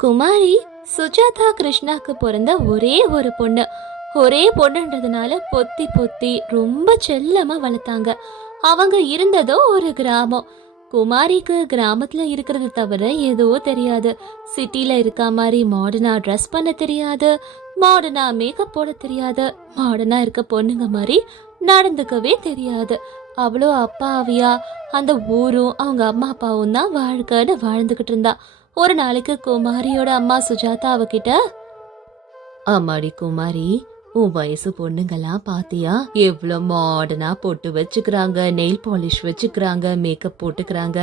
குமாரி சுஜாதா கிருஷ்ணாக்கு பிறந்த ஒரே ஒரு பொண்ணு. ஒரே பொண்ணுன்றதுனால பொத்தி பொத்தி ரொம்ப செல்லமா வளர்த்தாங்க. அவங்க இருந்ததோ ஒரு கிராமம். குமாரிக்கு கிராமத்துல இருக்கிறது தவிர எதுவும் தெரியாது. சிட்டில இருக்க மாதிரி மாடர்னா ட்ரெஸ் பண்ண தெரியாது. மாடர்னா மேக்கப் போட தெரியாது. மாடர்னா இருக்க பொண்ணுங்க மாதிரி நடந்துக்கவே தெரியாது. அவ்வளோ அப்பாவியா அந்த ஊரும் அவங்க அம்மா அப்பாவும் தான் வாழ்க்கைன்னு வாழ்ந்துகிட்டு இருந்தா. ஒரு நாளைக்கு குமாரியோட அம்மா சுஜாதா அவகிட்ட அம்மாடி குமாரி உன் வயசு பொண்ணுங்கெல்லாம் பாத்தியா? எவ்வளோ மாடர்னா பொட்டு வச்சுக்கிறாங்க நெயில் பாலிஷ் வச்சுக்கிறாங்க மேக்கப் போட்டுக்கிறாங்க.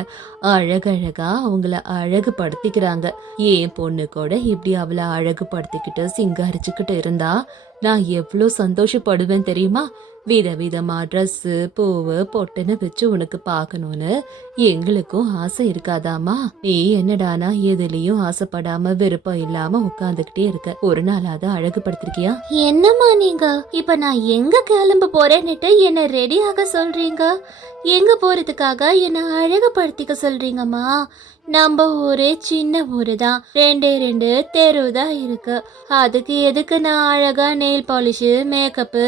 அழகழகா அவங்கள அழகுபடுத்திக்கிறாங்க. என் பொண்ணு கூட இப்படி அவளை அழகுபடுத்திக்கிட்டு சிங்காரிச்சுக்கிட்டு இருந்தா நான் எவ்வளோ சந்தோஷப்படுவேன் தெரியுமா? விதவிதமா ட்ரெஸ்ஸு பூவு பொட்டுன்னு வச்சு உனக்கு பார்க்கணும்னு எங்களுக்கும் ஆசை இருக்காதாமா நீ என்னடானா எதுலயும் ஆசைப்படாம விருப்பம் இல்லாம உட்காந்துக்கிட்டே இருக்க. ஒரு நாளாவது அழகுபடுத்திருக்கியா? என்னம்மா நீங்க? இப்ப நான் எங்க கிளம்ப போறேன்னுட்டு என்ன ரெடியாக சொல்றீங்க? எங்க போறதுக்காக என்ன அழகுபடுத்திக்க சொல்றீங்கம்மா? நம்ம ஊரே சின்ன ஊரு தான் ரெண்டே ரெண்டு தெரு தான் இருக்கு. அதுக்கு எதுக்கு நான் அழகா நெயில் பாலிஷு மேக்கப்பு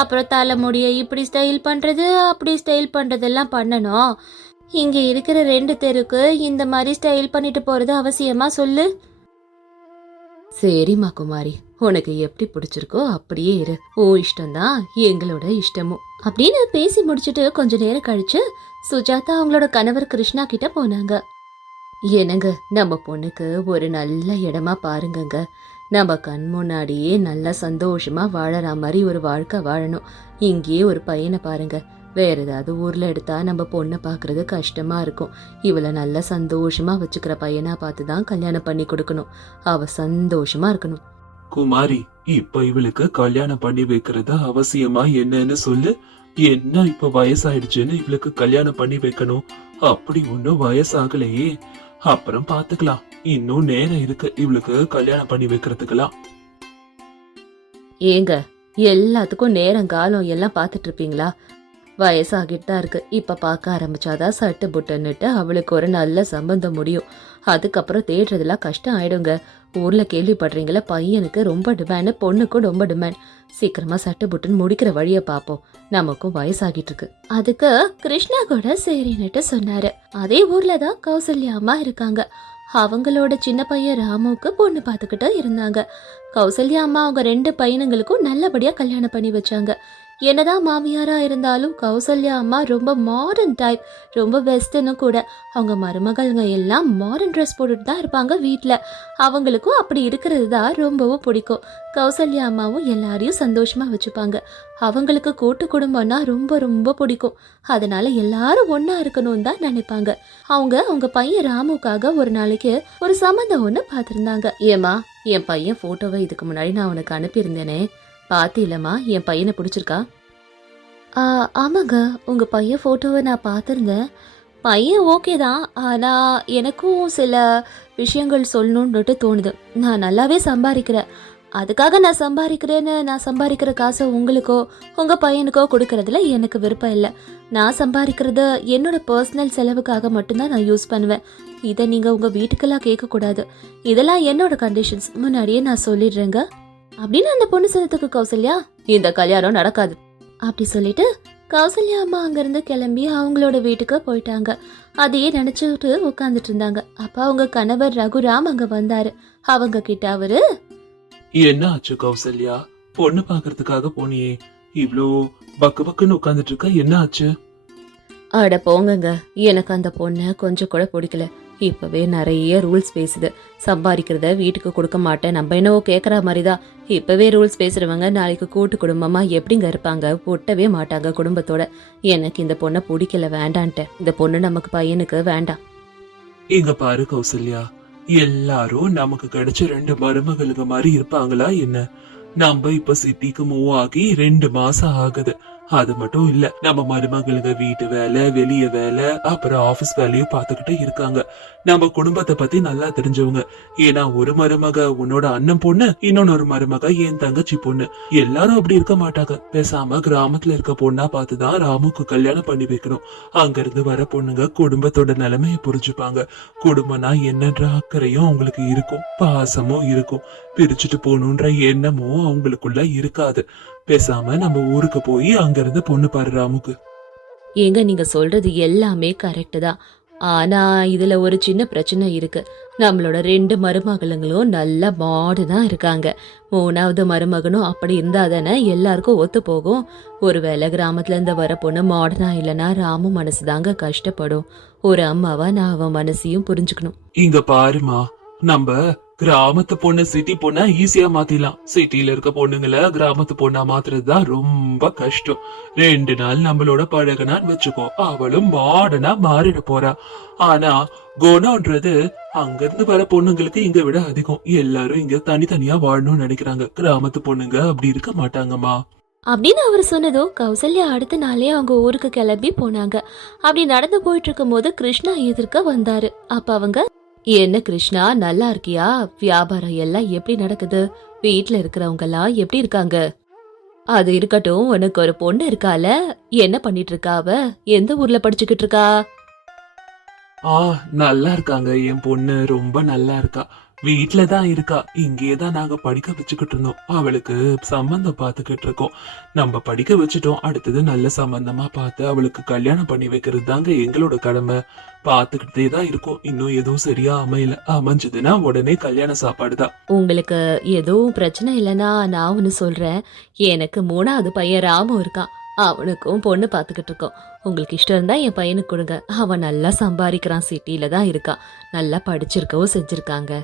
அப்புறம் தலைமுடியை இப்படி ஸ்டைல் பண்றது அப்படி ஸ்டைல் பண்றதெல்லாம் பண்ணணும். இங்க இருக்கிற ரெண்டு தெருக்கு இந்த மாதிரி ஸ்டைல் பண்ணிட்டு போறது அவசியமா சொல்லு? சரிம்மா குமாரி. உனக்கு எப்படி பிடிச்சிருக்கோ அப்படியே இரு. ஓ இஷ்டம்தான் எங்களோட இஷ்டமும். அப்படின்னு பேசி முடிச்சிட்டு கொஞ்ச நேரம் கழிச்சு சுஜாதா அவங்களோட கணவர் கிருஷ்ணா கிட்ட போனாங்க. என்னங்க நம்ம பொண்ணுக்கு ஒரு நல்ல இடமா பாருங்கங்க. நம்ம கண் முன்னாடியே நல்லா சந்தோஷமா வாழற மாதிரி ஒரு வாழ்க்கை வாழணும். இங்கேயே ஒரு பையனை பாருங்க. வேற ஏதாவது ஊர்ல எடுத்தா நம்ம பொண்ணை பாக்குறது கஷ்டமா இருக்கும். இவளை நல்லா சந்தோஷமா வச்சுக்கிற பையனா பார்த்து தான் கல்யாணம் பண்ணி கொடுக்கணும். அவ சந்தோஷமா இருக்கணும். குமாரி இப்ப இவளுக்கு கல்யாணம் பண்ணி வைக்கிறது அவசியமா என்னன்னு சொல்லு. என்ன இப்ப வயசாயிடுச்சுன்னு இவளுக்கு கல்யாணம் பண்ணி வைக்கணும்? அப்படி ஒன்னும் வயசாகலையே. அப்புறம் பாத்துக்கலாம். இன்னும் நேரம் இருக்கு. இவளுக்கு கல்யாணம் பண்ணி வைக்கிறதுக்கெல்லாம். ஏங்க எல்லாத்துக்கும் நேரம் காலம் எல்லாம் பார்த்துட்டு இருப்பீங்களா? வயசாகிட்டு தான் இருக்கு. இப்போ பார்க்க ஆரம்பிச்சாதான் சட்டு புட்டுன்னுட்டு அவளுக்கு ஒரு நல்ல சம்பந்தம் முடியும். அதுக்கப்புறம் தேடுறதுலாம் கஷ்டம் ஆயிடுங்க. ஊர்ல கேள்விப்படுறீங்களா பையனுக்கு ரொம்ப டிமாண்ட் பொண்ணுக்கும் ரொம்ப டிமாண்ட் சீக்கிரமா சட்டு புட்டுன்னு முடிக்கிற வழியை பார்ப்போம். நமக்கும் வயசாகிட்டு இருக்கு. அதுக்கு கிருஷ்ணா கூட சரின்னுட்டு சொன்னாரு. அதே ஊர்ல தான் கௌசல்யா அம்மா இருக்காங்க. அவங்களோட சின்ன பையன் ராமுவுக்கு பொண்ணு பார்த்துக்கிட்டு இருந்தாங்க. கௌசல்யா அம்மா அவங்க ரெண்டு பையனுங்களுக்கும் நல்லபடியா கல்யாணம் பண்ணி வச்சாங்க. என்னதான் மாமியாரா இருந்தாலும் கௌசல்யா அம்மா ரொம்ப மாடர்ன் டைப் ரொம்ப வெஸ்டர்னு கூட. அவங்க மருமகள்ங்க எல்லாம் மாடர்ன் ட்ரெஸ் போட்டுட்டு தான் இருப்பாங்க வீட்டில் அவங்களுக்கும் அப்படி இருக்கிறது தான் ரொம்பவும் பிடிக்கும். கௌசல்யா அம்மாவும் எல்லாரையும் சந்தோஷமா வச்சுப்பாங்க. அவங்களுக்கு கூட்டு குடும்பம்னா ரொம்ப ரொம்ப பிடிக்கும். அதனால எல்லாரும் ஒன்றா இருக்கணும்னு தான் நினைப்பாங்க. அவங்க அவங்க பையன் ராமுக்காக ஒரு நாளைக்கு ஒரு சம்மந்தம் ஒன்று பார்த்துருந்தாங்க. ஏமா என் பையன் போட்டோவை இதுக்கு முன்னாடி நான் உனக்கு அனுப்பியிருந்தேனே. பாத்திலம்மா என் பையனை பிடிச்சிருக்கா? ஆமாங்க. உங்க பையன் போட்டோவை நான் பார்த்துருந்தேன். பையன் ஓகே தான் ஆனால் எனக்கும் சில விஷயங்கள் சொல்லணுன்னுட்டு தோணுது. நான் நல்லாவே சம்பாதிக்கிறேன். அதுக்காக நான் சம்பாதிக்கிறேன்னு நான் சம்பாதிக்கிற காசை உங்களுக்கோ உங்கள் பையனுக்கோ கொடுக்கறதுல எனக்கு விருப்பம் இல்லை. நான் சம்பாதிக்கிறது என்னோட பர்சனல் செலவுக்காக மட்டும்தான் நான் யூஸ் பண்ணுவேன். இதை நீங்கள் உங்கள் வீட்டுக்கெல்லாம் கேட்கக்கூடாது. இதெல்லாம் என்னோட கண்டிஷன்ஸ் முன்னாடியே நான் சொல்லிடுறேங்க. அப்படின்னு அந்த பொண்ணு சொன்னதுக்கு கௌசல்யா இந்த கல்யாணம் நடக்காது. அப்படி சொல்லிட்டு கௌசல்யா அம்மா அங்கிருந்து கிளம்பி அவங்களோட வீட்டுக்கு போயிட்டாங்க. அதையே நினைச்சுட்டு உட்காந்துட்டு இருந்தாங்க. அப்ப அவங்க கணவர் ரகுராம் அங்க வந்தாரு. அவங்க கிட்ட அவரு என்ன ஆச்சு கௌசல்யா? பொண்ணு பாக்குறதுக்காக போனியே. இவ்ளோ பக்கு பக்குன்னு உட்கார்ந்துட்டு இருக்க என்ன ஆச்சு? அட போங்கங்க. எனக்கு அந்த பொண்ணை கொஞ்சம் கூட பிடிக்கல. இப்போவே நிறைய ரூல்ஸ் பேசுது. சம்பாதிக்கிறத வீட்டுக்கு கொடுக்க மாட்டேன். நம்ம என்னவோ கேட்குற மாதிரி தான் இப்போவே ரூல்ஸ் பேசுகிறவங்க நாளைக்கு கூட்டு குடும்பமாக எப்படிங்க இருப்பாங்க? ஒட்டவே மாட்டாங்க குடும்பத்தோட. எனக்கு இந்த பொண்ணை பிடிக்கல வேண்டான்ட்டேன். இந்த பொண்ணு நமக்கு பையனுக்கு வேண்டாம். இங்க பாரு கௌசல்யா. எல்லாரும் நமக்கு கிடைச்ச ரெண்டு மருமகளுங்க மாதிரி இருப்பாங்களா என்ன? நம்ம இப்ப சிட்டிக்கு மூவ் ஆகி ரெண்டு மாசம் ஆகுது. அது மட்டும் இல்ல நம்ம மருமகளுங்க வீட்டு வேலை வெளிய வேலை அப்புறம் ஆபீஸ் வேலையும் பார்த்துக்கிட்டு இருக்காங்க. நம்ம குடும்பத்தை பத்தி நல்லா தெரிஞ்சவங்க. ஏன்னா ஒரு மருமக உன்னோட அண்ணன் பொண்ணு இன்னொன்னு ஒரு மருமக என் தங்கச்சி பொண்ணு. எல்லாரும் அப்படி இருக்க மாட்டாங்க. பேசாம கிராமத்துல இருக்க பொண்ணா பார்த்துதான் ராமுக்கு கல்யாணம் பண்ணி வைக்கணும். அங்க இருந்து வர பொண்ணுங்க குடும்பத்தோட நிலைமையை புரிஞ்சுப்பாங்க. குடும்பம்னா என்னன்ற அக்கறையும் அவங்களுக்கு இருக்கும். பாசமும் இருக்கும். பிரிச்சுட்டு போகணுன்ற எண்ணமும் அவங்களுக்குள்ள இருக்காது. பேசாம நம்ம ஊருக்கு போய் அங்க இருந்து பொண்ணு பாரு ராமுக்கு. ஏங்க நீங்க சொல்றது எல்லாமே கரெக்டு தான். ஆனா இதுல ஒரு சின்ன பிரச்சனை இருக்கு. நம்மளோட ரெண்டு மருமகளுங்களும் நல்ல மாடுதான் இருக்காங்க. மூணாவது மருமகனும் அப்படி இருந்தா தானே எல்லாருக்கும் ஒத்து போகும். ஒருவேளை கிராமத்துல இருந்து வர பொண்ணு மாடனா இல்லைன்னா ராமு மனசுதாங்க கஷ்டப்படும். ஒரு அம்மாவா நான் அவன் மனசையும் புரிஞ்சுக்கணும். இங்க பாருமா நம்ம கிராமத்து பொண்ணு சிட்டி பொண்ணா ஈஸியா மாத்திடலாம். சிட்டில இருக்க பொண்ணுங்களை கிராமத்து பொண்ணா மாத்துறதுதான் ரொம்ப கஷ்டம். ரெண்டு நாள் நம்மளோட பழகனான்னு வச்சுக்கோ அவளும் மாடனா மாறிட போறா. ஆனா குணம்ன்றது அங்க இருந்து வர பொண்ணுங்களுக்கு இங்க விட அதிகம். எல்லாரும் இங்க தனித்தனியா வாழணும்னு நினைக்கிறாங்க. கிராமத்து பொண்ணுங்க அப்படி இருக்க மாட்டாங்கம்மா. அப்படின்னு அவர் சொன்னதோ கௌசல்யா அடுத்த நாளே அவங்க ஊருக்கு கிளம்பி போனாங்க. அப்படி நடந்து போயிட்டு இருக்கும்போது கிருஷ்ணா எதிர்க்க வந்தாரு. அப்ப அவங்க என்ன கிருஷ்ணா நல்லா இருக்கியா? வியாபாரம் எல்லாம் எப்படி நடக்குது? வீட்ல இருக்கிறவங்க எல்லாம் எப்படி இருக்காங்க? அது இருக்கட்டும் உனக்கு ஒரு பொண்ணு இருக்கால. என்ன பண்ணிட்டு இருக்கா அவ? எந்த ஊர்ல படிச்சுக்கிட்டு இருக்கா? ஆ நல்லா இருக்காங்க. என் பொண்ணு ரொம்ப நல்லா இருக்கா. வீட்ல தான் இருக்கா. இங்கே தான் நாங்க படிக்க வச்சுக்கிட்டு இருந்தோம். அவளுக்கு சம்பந்தம் பார்த்துக்கிட்டு இருக்கோம். நம்ம படிக்க வச்சுட்டோம். அடுத்தது நல்ல சம்பந்தமா பார்த்து அவளுக்கு கல்யாணம் பண்ணி வைக்கிறது தாங்க எங்களோட கடமை. பார்த்துக்கிட்டே தான் இருக்கோம். இன்னும் எதுவும் சரியா அமையல. அமைஞ்சதுன்னா உடனே கல்யாண சாப்பாடு தான் உங்களுக்கு எதுவும் பிரச்சனை இல்லைன்னா நான் ஒன்று சொல்றேன். எனக்கு மூணாவது பையன் ராமு இருக்கான். அவனுக்கும் பொண்ணு பார்த்துக்கிட்டு இருக்கோம். உங்களுக்கு இஷ்டம் இருந்தா என் பையனுக்கு கொடுங்க. அவன் நல்லா சம்பாதிக்கிறான். சிட்டில தான் இருக்கான். நல்லா படிச்சிருக்கவும் செஞ்சிருக்காங்க.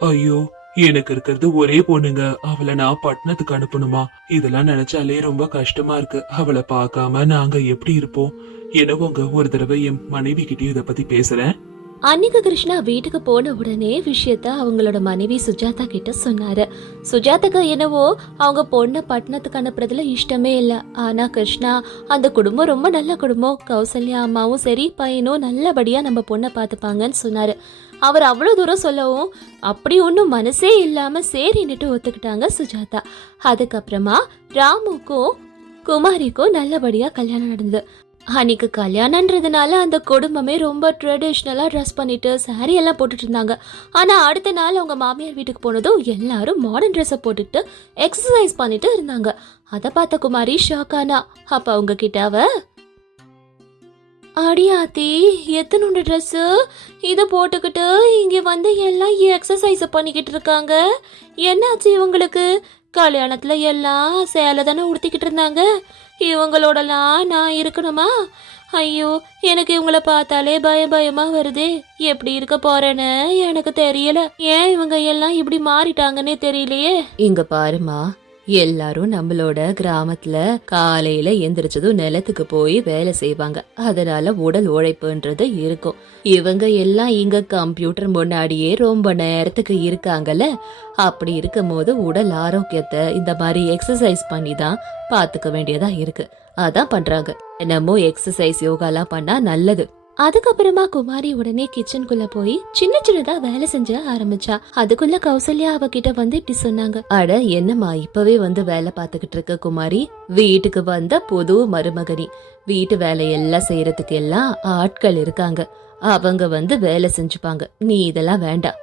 ஐயோ எனக்கு இருக்கிறது ஒரே பொண்ணுங்க. அவளை நான் பட்டணத்துக்கு அனுப்பணுமா? இதெல்லாம் நினைச்சாலே ரொம்ப கஷ்டமா இருக்கு. அவளை பார்க்காம நாங்க எப்படி இருப்போம்? எனவங்க ஒரு தடவை என் மனைவி கிட்டயும் இத பத்தி பேசுறேன். அன்னிக்கு கிருஷ்ணா வீட்டுக்கு போன உடனே விஷயத்த அவங்களோட மனைவி சுஜாதா கிட்ட சொன்னாரு. சுஜாதாக்கு என்னவோ அவங்க பொண்ணை பட்டணத்துக்கு அனுப்புறதுல இஷ்டமே இல்ல. ஆனா கிருஷ்ணா அந்த குடும்பம் ரொம்ப நல்ல குடும்பம். கௌசல்யா அம்மாவும் சரி பையனும் நல்லபடியா நம்ம பொண்ணை பார்த்துப்பாங்கன்னு சொன்னாரு. அவர் அவ்வளோ தூரம் சொல்லவும் அப்படி ஒன்றும் மனசே இல்லாமல் சரின்னுட்டு ஒத்துக்கிட்டாங்க சுஜாதா. அதுக்கப்புறமா ராமுக்கும் குமாரிக்கும் நல்லபடியாக கல்யாணம் நடந்தது. அன்னைக்கு கல்யாணன்றதுனால அந்த குடும்பமே ரொம்ப ட்ரெடிஷ்னலாக ட்ரெஸ் பண்ணிட்டு சாரி எல்லாம் போட்டுட்டு இருந்தாங்க. ஆனால் அடுத்த நாள் அவங்க மாமியார் வீட்டுக்கு போனதும் எல்லாரும் மாடர்ன் ட்ரெஸ்ஸை போட்டுட்டு எக்ஸசைஸ் பண்ணிட்டு இருந்தாங்க. அதை பார்த்த குமாரி ஷாக் ஆனா அப்போ அவங்க கிட்ட அவ அடியாத்தி எத்தனோட ட்ரெஸ்ஸு இதை போட்டுக்கிட்டு இங்கே வந்து எல்லாம் எக்ஸசைஸ் பண்ணிக்கிட்டு இருக்காங்க. என்னாச்சு இவங்களுக்கு? கல்யாணத்தில் எல்லாம் சேலை தானே உடுத்திக்கிட்டு இருந்தாங்க. இவங்களோடலாம் நான் இருக்கணுமா? ஐயோ எனக்கு இவங்கள பார்த்தாலே பய பயமா வருதே. எப்படி இருக்க போறேன்னு எனக்கு தெரியல. ஏன் இவங்க எல்லாம் இப்படி மாறிட்டாங்கன்னே தெரியலையே. இங்க பாருமா எல்லாரும் நம்மளோட கிராமத்துல காலையில எந்திரிச்சதும் நிலத்துக்கு போய் வேலை செய்வாங்க. அதனால உடல் உழைப்புன்றது இருக்கும். இவங்க எல்லாம் இங்க கம்ப்யூட்டர் முன்னாடியே ரொம்ப நேரத்துக்கு இருக்காங்கல்ல? அப்படி இருக்கும் போது உடல் ஆரோக்கியத்தை இந்த மாதிரி எக்ஸசைஸ் பண்ணி தான் பாத்துக்க வேண்டியதா இருக்கு. அதான் பண்றாங்க. என்னமோ எக்ஸசைஸ் யோகாலாம் பண்ணா நல்லது. அதுக்கப்புறமா குமாரி உடனே கிச்சனுக்குள்ள போய் சின்ன சின்னதா வேலை செஞ்ச ஆரம்பிச்சா. அதுக்குள்ள கௌசல்யா அவகிட்ட வந்து இப்படி சொன்னாங்க. அட என்னம்மா இப்பவே வந்து வேலை பார்த்துக்கிட்டு இருக்க குமாரி? வீட்டுக்கு வந்த புது மருமகனி. வீட்டு வேலையெல்லாம் செய்யறதுக்கு எல்லாம் ஆட்கள் இருக்காங்க. அவங்க வந்து வேலை செஞ்சுப்பாங்க. நீ இதெல்லாம் வேண்டாம்.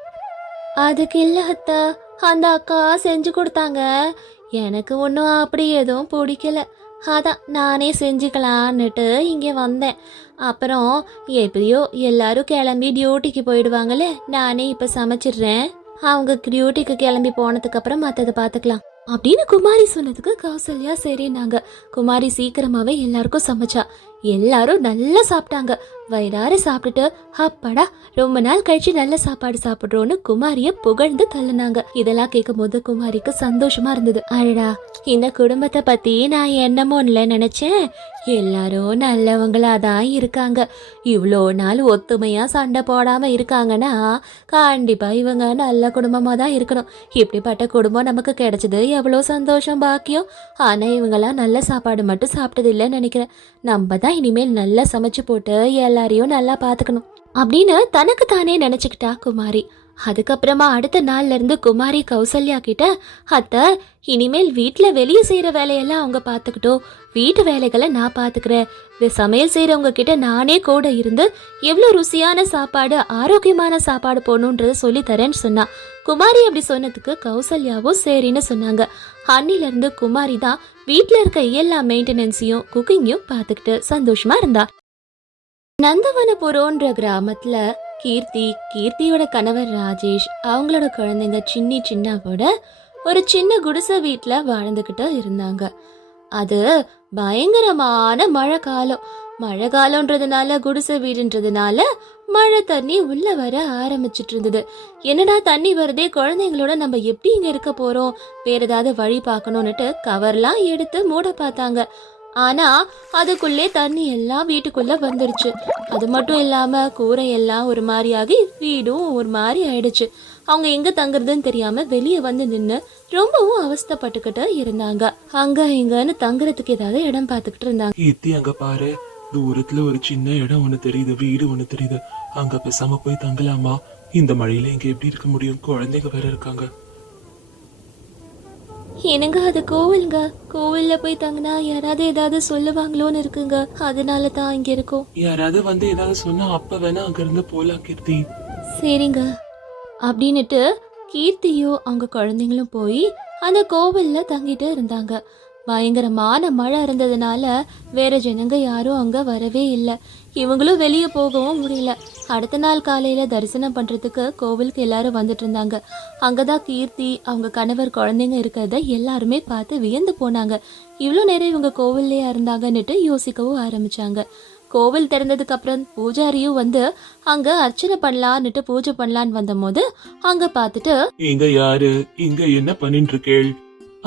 அதுக்கு இல்ல அத்தா. அந்த அக்கா செஞ்சு கொடுத்தாங்க. எனக்கு ஒன்றும் அப்படி எதுவும் பிடிக்கல. அதான் நானே செஞ்சுக்கலான்னுட்டு இங்கே வந்தேன். அப்புறம் எப்படியோ எல்லாரும் கிளம்பி டியூட்டிக்கு போயிடுவாங்கல்ல. நானே இப்போ சமைச்சிடுறேன். அவங்க டியூட்டிக்கு கிளம்பி போனதுக்கு அப்புறம் மற்றதை பார்த்துக்கலாம் அப்படின்னு குமாரி சொன்னதுக்கு கௌசல்யா சரின்னாங்க குமாரி சீக்கிரமாவே எல்லாருக்கும் சமைச்சா. எல்லாரும் நல்லா சாப்பிட்டாங்க. வயிறார சாப்பிட்டுட்டு அப்பாடா ரொம்ப நாள் கழிச்சு நல்ல சாப்பாடு சாப்பிடுறோன்னு குமாரிய புகழ்ந்து தள்ளுனாங்க. இதெல்லாம் கேட்கும் போது குமாரிக்கு சந்தோஷமா இருந்தது. அடடா இந்த குடும்பத்தை பத்தி நான் என்னமோ இல்லை நினைச்சேன். எல்லாரும் நல்லவங்களா தான் இருக்காங்க. இவ்வளோ நாள் ஒத்துமையா சண்டை போடாம இருக்காங்கன்னா கண்டிப்பா இவங்க நல்ல குடும்பமா தான் இருக்கணும். இப்படிப்பட்ட குடும்பம் நமக்கு கிடைச்சது எவ்வளோ சந்தோஷம் பாக்கியம். ஆனா இவங்கெல்லாம் நல்ல சாப்பாடு மட்டும் சாப்பிட்டது இல்லைன்னு நினைக்கிறேன். நம்ம தான் இனிமேல் நல்லா சமைச்சு போட்டு எல்லாரையும் நல்லா பார்த்துக்கணும் அப்படின்னு தனக்கு தானே நினைச்சுக்கிட்டா குமாரி. அதுக்கப்புறமா அடுத்த நாள்ல இருந்து குமாரி கௌசல்யா கிட்ட அத்தை இனிமேல் வீட்டில் வெளியே செய்கிற வேலையெல்லாம் அவங்க பார்த்துக்கிட்டோம் வீட்டு வேலைகளை நான் பார்த்துக்கிறேன் இந்த சமையல் செய்கிறவங்க கிட்ட நானே கூட இருந்து எவ்வளோ ருசியான சாப்பாடு ஆரோக்கியமான சாப்பாடு போடணுன்றத சொல்லி தரேன்னு சொன்னான் குமாரி அப்படி சொன்னதுக்கு கௌசல்யாவும் சரின்னு சொன்னாங்க. அன்னிலேருந்து குமாரி தான் வீட்டில் இருக்க எல்லா மெயின்டெனன்ஸையும் குக்கிங்கையும் பார்த்துக்கிட்டு சந்தோஷமா இருந்தா. நந்தவனபுரோன்ற கிராமத்தில் கீர்த்தி கீர்த்தியோட கணவர் ராஜேஷ் அவங்களோட குழந்தைங்க சின்னி சின்னாவோட ஒரு சின்ன குடிசை வீட்டில் வாழ்ந்துக்கிட்டு இருந்தாங்க. அது பயங்கரமான மழை காலம். மழை காலம்ன்றதுனால குடிசை வீடுன்றதுனால மழை தண்ணி உள்ள வர ஆரம்பிச்சிட்டு இருந்தது. என்னடா தண்ணி வருதே குழந்தைங்களோட நம்ம எப்படி இங்க இருக்க போறோம் வேற ஏதாவது வழி பார்க்கணும்னுட்டு கவர்லாம் எடுத்து மூட பார்த்தாங்க. ஆனா அதுக்குள்ளே தண்ணி எல்லாம் வீட்டுக்குள்ள வந்துருச்சு. அது மட்டும் இல்லாம கூரை எல்லாம் ஒரு மாதிரியாகி வீடும் ஒரு மாதிரி ஆயிடுச்சு. அவங்க எங்க தங்குறதுன்னு தெரியாம வெளியே வந்து நின்னு ரொம்பவும் அவஸ்தைப்பட்டுக்கிட்டு இருந்தாங்க. அங்க இங்கன்னு தங்குறதுக்கு ஏதாவது இடம் பார்த்துக்கிட்டு இருந்தாங்க. இத்தி அங்க பாரு. தூரத்துல ஒரு சின்ன இடம் ஒண்ணு தெரியுது வீடு ஒண்ணு தெரியுது. அங்க பேசாம போய் தங்கலாமா? இந்த மழையில இங்க எப்படி இருக்க முடியும்? குழந்தைங்க வேற இருக்காங்க. என்னங்க அது கோவிலுங்க. கோவில்ல போய் தங்கினா யாராவது ஏதாவது சொல்லுவாங்களோன்னு இருக்குங்க. அதனால தான் இங்க இருக்கோம். யாராவது வந்து ஏதாவது சொன்னா அப்ப வேணா அங்க இருந்து போலாம் கீர்த்தி. சரிங்க. அப்படின்னுட்டு கீர்த்தியும் அவங்க குழந்தைங்களும் போய் அந்த கோவில்ல தங்கிட்டு இருந்தாங்க. பயங்கரமான மழை இருந்ததுனால வேற ஜனங்க யாரும் அங்க வரவே இல்லை. இவங்களும் வெளியே போகவும் முடியல. அடுத்த நாள் காலையில் தரிசனம் பண்றதுக்கு கோவிலுக்கு எல்லாரும் வந்துட்டு இருந்தாங்க. அங்கே தான் கீர்த்தி அவங்க கணவர் குழந்தைங்க இருக்கிறத எல்லாருமே பார்த்து வியந்து போனாங்க. இவ்வளோ நேரம் இவங்க கோவில்லையா இருந்தாங்கன்னுட்டு யோசிக்கவும் ஆரம்பிச்சாங்க. கோவில் திறந்ததுக்கு அப்புறம் பூஜாரியும் வந்து அங்க அர்ச்சனை பண்ணலான்னுட்டு பூஜை பண்ணலான்னு வந்தபோது அங்க பார்த்துட்டு இங்க யாரு? இங்க என்ன பண்ணிட்டு இருக்கேள்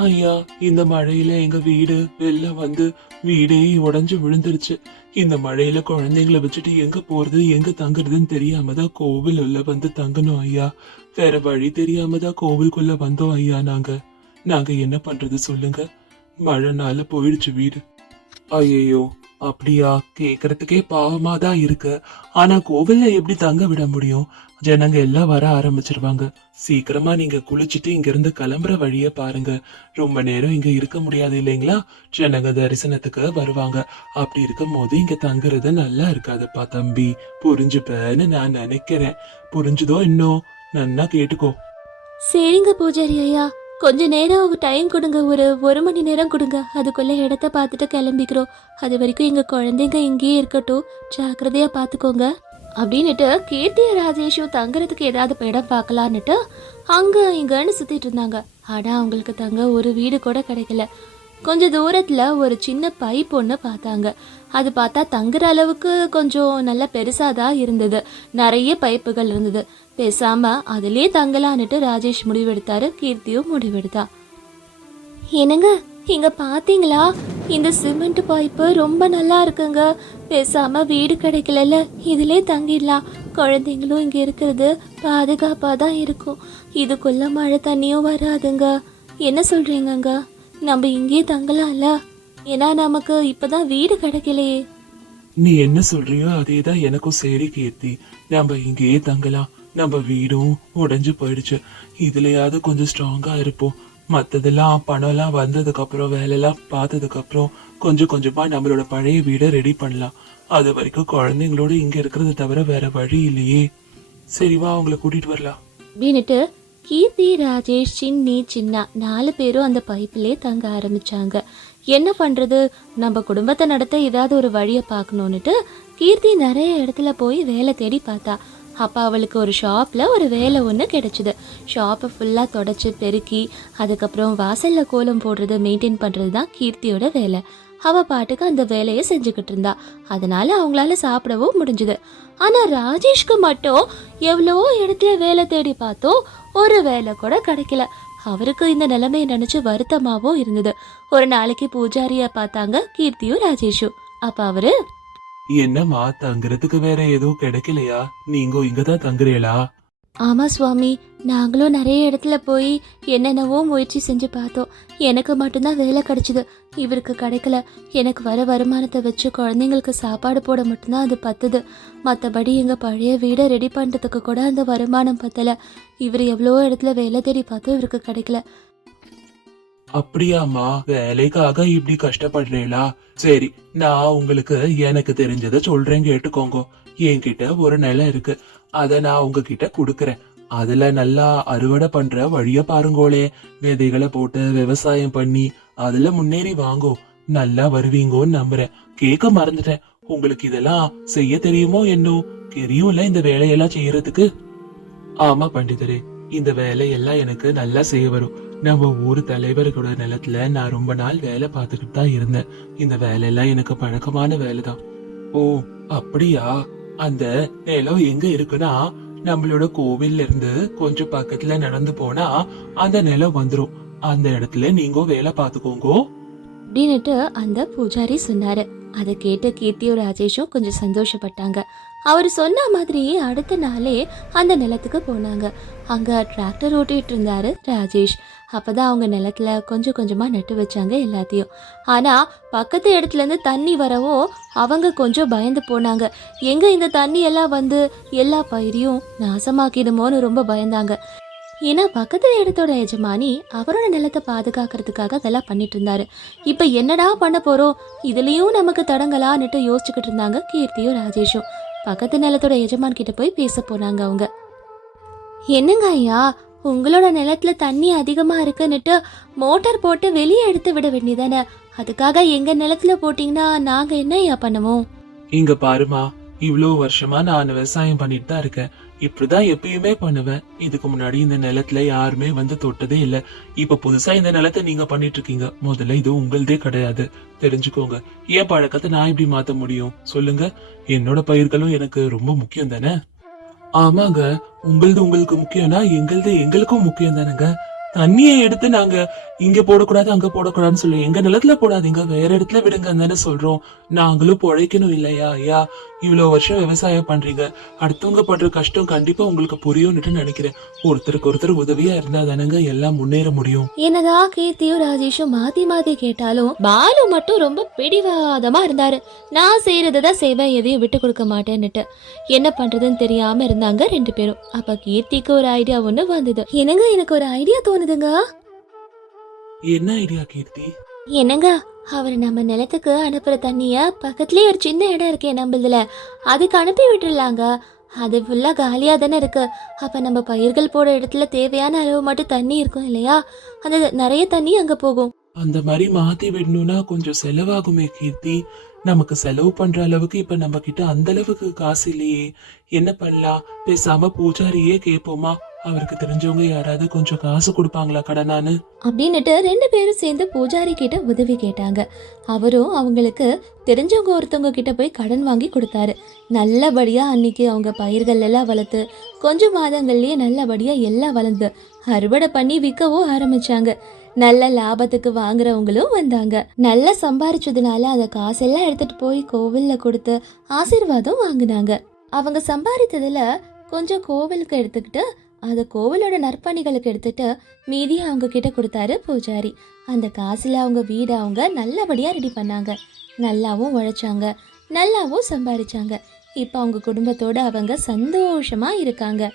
ஐயா இந்த மழையில எங்க வீடு வெள்ளம் வந்து வீடே உடஞ்சு விழுந்துருச்சு. இந்த மழையில குழந்தைங்களை வச்சுட்டு எங்க போறது எங்க தங்குறதுன்னு தெரியாம தான் கோவில் உள்ள வந்து தங்கணும் ஐயா. வேற வழி தெரியாம தான் கோவிலுக்குள்ள வந்தோம் ஐயா நாங்க. நாங்க என்ன பண்றது சொல்லுங்க. மழைனால போயிடுச்சு வீடு. ஐயோ அப்படியா? கேக்குறதுக்கே பாவமா தான் இருக்கு. ஆனா கோவில்ல எப்படி தங்க விட முடியும்? ஜனங்க எல்லாம் வர ஆரம்பிச்சிருவாங்க. சீக்கிரமா நீங்க குளிச்சுட்டு இங்க இருந்து கிளம்புற வழிய பாருங்க. ரொம்ப நேரம் இங்க இருக்க முடியாது இல்லைங்களா? ஜனங்க தரிசனத்துக்கு வருவாங்க. அப்படி இருக்கும் போது இங்க தங்குறது நல்லா இருக்காதுப்பா தம்பி. புரிஞ்சுப்பேன்னு நான் நினைக்கிறேன். புரிஞ்சுதோ இன்னும் நன்னா கேட்டுக்கோ. சரிங்க பூஜாரி ஐயா. கொஞ்ச நேரம் டைம் கொடுங்க. ஒரு ஒரு மணி நேரம் கொடுங்க. அதுக்குள்ளே இடத்த பார்த்துட்டு கிளம்பிக்கிறோம். அது வரைக்கும் எங்கள் குழந்தைங்க இங்கேயே இருக்கட்டும். ஜாக்கிரதையாக பார்த்துக்கோங்க. அப்படின்னுட்டு கீர்த்திய ராஜேஷும் தங்குறதுக்கு ஏதாவது இடம் பார்க்கலான்னுட்டு அங்கே இங்கேன்னு சுற்றிட்டு இருந்தாங்க. ஆனால் அவங்களுக்கு தங்க ஒரு வீடு கூட கிடைக்கல. கொஞ்ச தூரத்துல ஒரு சின்ன பைப் ஒன்று பார்த்தாங்க. அது பார்த்தா தங்குற அளவுக்கு கொஞ்சம் நல்ல பெருசாக தான் இருந்தது. நிறைய பைப்புகள் இருந்தது. பேசாம அதுலேயே தங்கலான்னுட்டு ராஜேஷ் முடிவெடுத்தாரு. கீர்த்தியும் முடிவெடுத்தா. என்னங்க இங்க பாத்தீங்களா? இந்த சிமெண்ட் பைப்பு ரொம்ப நல்லா இருக்குங்க. பேசாம வீடு கிடைக்கலல்ல. இதிலே தங்கிடலாம். குழந்தைங்களும் இங்க இருக்கிறது பாதுகாப்பா தான் இருக்கும். இதுக்குள்ள மழை தண்ணியும் வராதுங்க. என்ன சொல்றீங்கங்க? நம்ம இங்கே தங்கலாம்ல. ஏன்னா நமக்கு இப்பதான் வீடு கிடைக்கலையே. நீ என்ன சொல்றியோ அதேதான் எனக்கும் சரி கீர்த்தி. நம்ம இங்கேயே தங்கலாம். நம்ம வீடும் உடைஞ்சு போயிடுச்சு. இதுலயாவது கொஞ்சம் ஸ்ட்ராங்கா இருப்போம். மத்ததெல்லாம் பணம்லாம் வந்ததுக்கு அப்புறம் வேலையெல்லாம் பார்த்ததுக்கு அப்புறம் கொஞ்சம் கொஞ்சமா நம்மளோட பழைய வீடை ரெடி பண்ணலாம். அது வரைக்கும் குழந்தைங்களோட இங்க இருக்கிறத தவிர வேற வழி இல்லையே. சரி வா அவங்கள கூட்டிட்டு வரலாம். அப்படின்னுட்டு கீர்த்தி ராஜேஷ் சின்னி சின்னா நாலு பேரும் அந்த பைப்பிலே தங்க ஆரம்பிச்சாங்க. என்ன பண்ணுறது நம்ம குடும்பத்தை நடத்த ஏதாவது ஒரு வழியை பார்க்கணுன்னுட்டு கீர்த்தி நிறைய இடத்துல போய் வேலை தேடி பார்த்தா. அப்போ அவளுக்கு ஒரு ஷாப்பில் ஒரு வேலை ஒன்று கிடைச்சிது. ஷாப்பை ஃபுல்லாக தொடச்சி பெருக்கி அதுக்கப்புறம் வாசலில் கோலம் போடுறது மெயின்டைன் பண்ணுறது தான் கீர்த்தியோட வேலை. அவள் பாட்டுக்கு அந்த வேலையை செஞ்சுக்கிட்டு இருந்தா. அதனால அவங்களால சாப்பிடவும் முடிஞ்சுது. ஆனால் ராஜேஷ்க்கு மட்டும் எவ்வளவோ இடத்துல வேலை தேடி பார்த்தோம். ஒரு வேலை கூட கிடைக்கல. அவருக்கு இந்த நிலைமையை நினைச்சு வருத்தமாவும் இருந்தது. ஒரு நாளைக்கு பூஜாரியா பார்த்தாங்க கீர்த்தியும் ராஜேஷும். அப்ப அவரு என்னம்மா தங்குறதுக்கு வேற எதுவும் கிடைக்கலையா? நீங்க இங்கதான் தங்குறீங்களா ஆமா சுவாமி நாங்களும் நிறைய இடத்துல போய் என்னென்னவோ முயற்சி செஞ்சு பார்த்தோம். எனக்கு மட்டும்தான் வேலை கிடச்சிது. இவருக்கு கிடைக்கல. எனக்கு வர வருமானத்தை வச்சு குழந்தைங்களுக்கு சாப்பாடு போட மட்டும்தான் அது பத்துது. மற்றபடி எங்கள் பழைய வீடை ரெடி பண்ணுறதுக்கு கூட அந்த வருமானம் பத்தலை. இவர் எவ்வளோ இடத்துல வேலை தேடி பார்த்தோம் இவருக்கு கிடைக்கல. அப்படியாம்மா வேலைக்காக இப்படி கஷ்டப்படுறீங்களா சரி நான் உங்களுக்கு எனக்கு தெரிஞ்சதை சொல்றேன் கேட்டுக்கோங்க. என்கிட்ட ஒரு நிலம் இருக்கு. அதை நான் உங்ககிட்ட கொடுக்குறேன். அதுல நல்லா அறுவடை பண்ற வழிய பாருங்கோளே. விதைகளை போட்டு விவசாயம் பண்ணி அதுல முன்னேறி வாங்கோ. நல்லா வருவீங்கோன்னு நம்புறேன். கேட்க மறந்துட்டேன். உங்களுக்கு இதெல்லாம் செய்ய தெரியுமோ என்னோ? தெரியும்ல இந்த வேலையெல்லாம் செய்யறதுக்கு. ஆமா பண்டிதரே இந்த வேலையெல்லாம் எனக்கு நல்லா செய்ய வரும். நம்ம ஊர் தலைவர்களோட நிலத்துல நான் ரொம்ப நாள் வேலை பார்த்துக்கிட்டு தான் இருந்தேன். இந்த வேலையெல்லாம் எனக்கு பழக்கமான வேலை தான் ஓ அப்படியா? அந்த நிலம் எங்க இருக்குன்னா நம்மளோட கோவில்ல இருந்து கொஞ்சம் பக்கத்துல நடந்து போனா அந்த நிலம் வந்துரும். அந்த இடத்துல நீங்க வேலை பார்த்துக்கோங்க. அப்படின்னுட்டு அந்த பூஜாரி சொன்னாரு. அதை கேட்ட கீர்த்தியும் ராஜேஷும் கொஞ்சம் சந்தோஷப்பட்டாங்க. அவர் சொன்ன மாதிரியே அடுத்த நாளே அந்த நிலத்துக்கு போனாங்க. அங்க டிராக்டர் ஓட்டிட்டு இருந்தாரு ராஜேஷ். அப்பதான் அவங்க நிலத்துல கொஞ்சம் கொஞ்சமா நட்டு வச்சாங்க எல்லாத்தையும். ஆனா பக்கத்து இடத்துல இருந்து தண்ணி வரவும் அவங்க கொஞ்சம் பயந்து போனாங்க. எங்க இந்த தண்ணி எல்லாம் வந்து எல்லா பயிரையும் நாசமாக்கிடுமோன்னு ரொம்ப பயந்தாங்க. ஏன்னா பக்கத்து இடத்தோட எஜமானி அவரோட நிலத்தை பாதுகாக்கிறதுக்காக அதெல்லாம் பண்ணிட்டு இருந்தாரு. இப்ப என்னடா பண்ண போறோம்? இதுலயும் நமக்கு தடங்கலான்னுட்டு யோசிச்சுக்கிட்டு இருந்தாங்க கீர்த்தியும் ராஜேஷும். பக்கத்து நிலத்தோட எஜமான் கிட்ட போய் பேச போனாங்க அவங்க. என்னங்க ஐயா உங்களோட நிலத்துல தண்ணி அதிகமா இருக்குன்னுட்டு மோட்டார் போட்டு வெளியே எடுத்து விட வேண்டியதானே? அதுக்காக எங்க நிலத்துல போட்டீங்கன்னா நாங்க என்ன ஐயா பண்ணுவோம்? இங்க பாருமா இவ்வளோ வருஷமா நான் விவசாயம் பண்ணிட்டு தான் இருக்கேன். இப்படிதான் எப்பயுமே பண்ணுவேன். இதுக்கு முன்னாடி இந்த நிலத்துல யாருமே வந்து தொட்டதே இல்ல. இப்ப புதுசா இந்த நிலத்தை நீங்க பண்ணிட்டு இருக்கீங்க முதல்ல இது உங்களுதே கிடையாது. தெரிஞ்சுக்கோங்க. ஏன் பழக்கத்தை நான் எப்படி மாத்த முடியும்? சொல்லுங்க. என்னோட பயிர்களும் எனக்கு ரொம்ப முக்கியம் தானே? ஆமாங்க. உங்களது உங்களுக்கு முக்கியம்னா எங்களது எங்களுக்கும் முக்கியம் தானேங்க. தண்ணியை எடுத்து நாங்க இங்க போடக்கூடாது அங்க போடக்கூடாதுன்னு சொல்லி எங்க நிலத்துல போடாதீங்க. வேற இடத்துல விடுங்க தானே சொல்றோம். நாங்களும் பொழைக்கணும் இல்லையா ஐயா? இவ்வளவு வருஷம் விவசாயம் பண்றீங்க. அடுத்தவங்க படுற கஷ்டம் கண்டிப்பா உங்களுக்கு புரியும்னுட்டு நினைக்கிறேன். ஒருத்தருக்கு ஒருத்தர் உதவியா இருந்தா தானங்க எல்லாம் முன்னேற முடியும். என்னதான் கீர்த்தியும் ராஜேஷும் மாத்தி மாத்தி கேட்டாலும் பாலு மட்டும் ரொம்ப பிடிவாதமா இருந்தாரு. நான் செய்யறதுதான் செய்வேன் எதையும் விட்டு கொடுக்க மாட்டேன்னுட்டு. என்ன பண்றதுன்னு தெரியாம இருந்தாங்க ரெண்டு பேரும். அப்ப கீர்த்திக்கு ஒரு ஐடியா ஒண்ணு வந்தது. என்னங்க எனக்கு ஒரு ஐடியா தோணு தோணுதுங்க என்ன ஐடியா கீர்த்தி? என்னங்க அவர் நம்ம நிலத்துக்கு அனுப்புற தண்ணிய பக்கத்துலயே ஒரு சின்ன இடம் இருக்கே நம்மளதுல. அதுக்கு அனுப்பி விட்டுடலாங்க அது ஃபுல்லா காலியா தானே இருக்கு. அப்ப நம்ம பயிர்கள் போட இடத்துல தேவையான அளவு மட்டும் தண்ணி இருக்கும் இல்லையா? அந்த நிறைய தண்ணி அங்க போகும். அந்த மாதிரி மாத்தி விடணும்னா கொஞ்சம் செலவாகுமே கீர்த்தி. நமக்கு செலவு பண்ற அளவுக்கு இப்ப நம்ம கிட்ட அந்த அளவுக்கு காசு இல்லையே. என்ன பண்ணலாம்? பேசாம பூஜாரியே கேட்போமா அவருக்கு தெரிஞ்சவங்க யாராவது கொஞ்சம் காசு கொடுப்பாங்களா கடனான்னு? அப்படின்னுட்டு ரெண்டு பேரும் சேர்ந்து பூஜாரி கிட்ட உதவி கேட்டாங்க. அவரும் அவங்களுக்கு தெரிஞ்சவங்க ஒருத்தவங்க கிட்ட போய் கடன் வாங்கி கொடுத்தாரு. நல்லபடியா அன்னைக்கு அவங்க பயிர்கள் எல்லாம் வளர்த்து கொஞ்சம் மாதங்கள்லயே நல்லபடியா எல்லாம் வளர்ந்து அறுவடை பண்ணி விற்கவும் ஆரம்பிச்சாங்க. நல்ல லாபத்துக்கு வாங்குறவங்களும் வந்தாங்க. நல்லா சம்பாரிச்சதுனால அந்த காசெல்லாம் எடுத்துட்டு போய் கோவில்ல கொடுத்து ஆசீர்வாதம் வாங்கினாங்க. அவங்க சம்பாதித்ததுல கொஞ்சம் கோவிலுக்கு எடுத்துக்கிட்டு அதை கோவிலோட நற்பணிகளுக்கு எடுத்துட்டு மீதி அவங்க கிட்ட கொடுத்தாரு பூஜாரி. அந்த காசில் அவங்க வீடை அவங்க நல்லபடியாக ரெடி பண்ணாங்க. நல்லாவும் உழைச்சாங்க. நல்லாவும் சம்பாதிச்சாங்க இப்போ அவங்க குடும்பத்தோடு அவங்க சந்தோஷமாக இருக்காங்க.